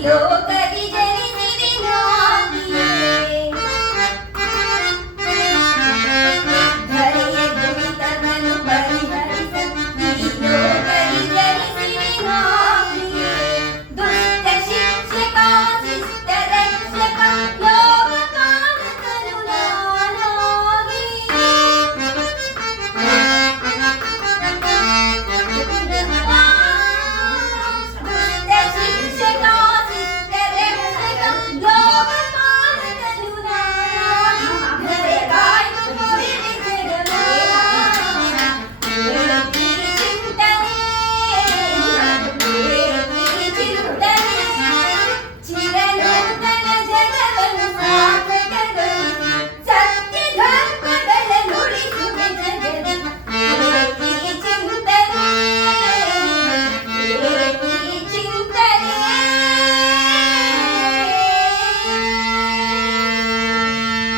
Dios.